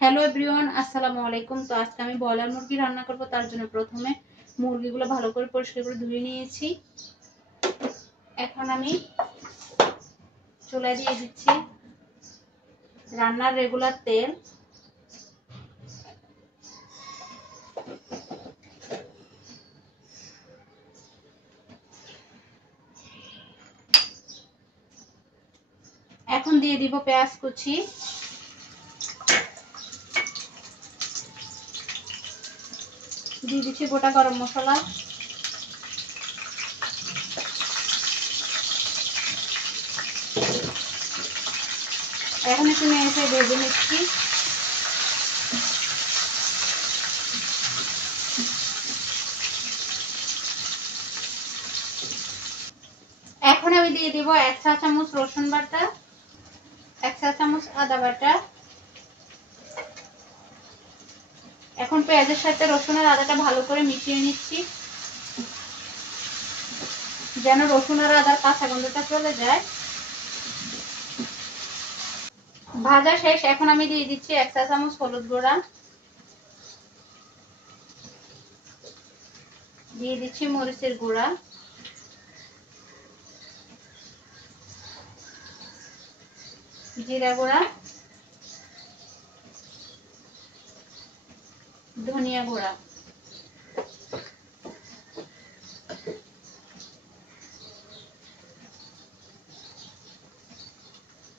Hello everyone, আসসালামু আলাইকুম। তো আজকে আমি ব্রয়লার মুরগি রান্না করব। তার জন্য প্রথমে মুরগিগুলো ভালো করে পরিষ্কার করে ধুয়ে নিয়েছি। এখন আমি চুলায় দিয়ে দিচ্ছি রান্নার রেগুলার তেল। এখন দিয়ে দিব পেঁয়াজ কুচি, দিয়ে দিচ্ছি গোটা গরম মশলা, এখন একটু নেড়ে ভেজে নিচ্ছি। এখন আমি দিয়ে দিব 1 চা চামচ রসুন বাটা, 1 চা চামচ আদা বাটা। এখন পেঁয়াজের সাথে রসুন আর আদাটা ভালো করে মিশিয়ে নিচ্ছি, যেন রসুন আর আদার কাঁচা গন্ধটা চলে যায়। ভাজা শেষ। এখন আমি দিয়ে দিচ্ছি 1 চা চামচ হলুদ গুঁড়া, দিয়ে দিচ্ছি মরিচের গুঁড়া, জিরা গুঁড়া, ধনিয়া গুঁড়া,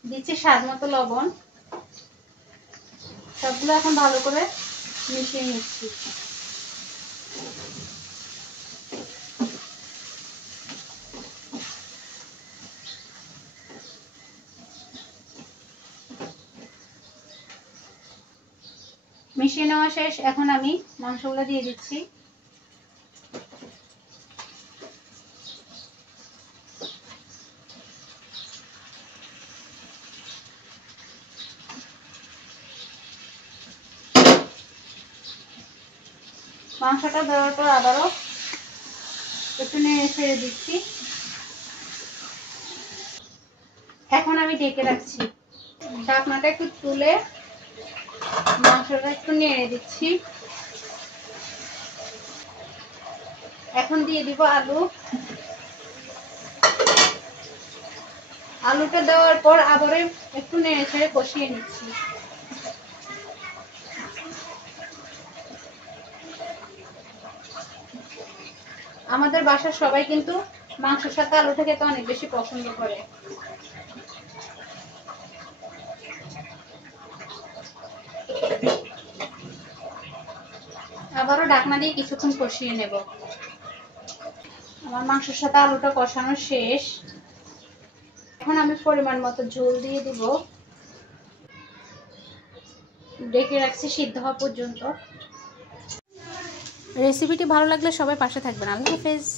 দিচ্ছি স্বাদ মতো লবণ। সবগুলো এখন ভালো করে মিশিয়ে নিচ্ছি। মিশিয়ে নেওয়া শেষ। এখন আমি মাংসগুলো দিয়ে দিচ্ছি। মাংসটা দেওয়ার পর আবারও একটু নেড়ে ছেড়ে দিচ্ছি। এখন আমি ঢেকে রাখছি। ঢাকনাটা একটু তুলে মাংসটা একটু নেড়ে দিচ্ছি। এখন দিয়ে দিব আলু। আলুটা দেওয়ার পর আবারও একটু নেড়ে ছেড়ে কষিয়ে নিচ্ছি। আমাদের বাসার সবাই কিন্তু মাংসের সাথে আলুটা খেতে অনেক বেশি পছন্দ করে। আবারও ঢাকনা দিয়ে কিছুক্ষণ কষিয়ে নেব। আমার মাংসের সাথে আলুটা কষানো শেষ। এখন আমি পরিমাণ মতো ঝোল দিয়ে দিব। ঢেকে রাখছি সিদ্ধ হওয়া পর্যন্ত। রেসিপিটি ভালো লাগলে সবাই পাশে থাকবেন। আল্লাহ হাফেজ।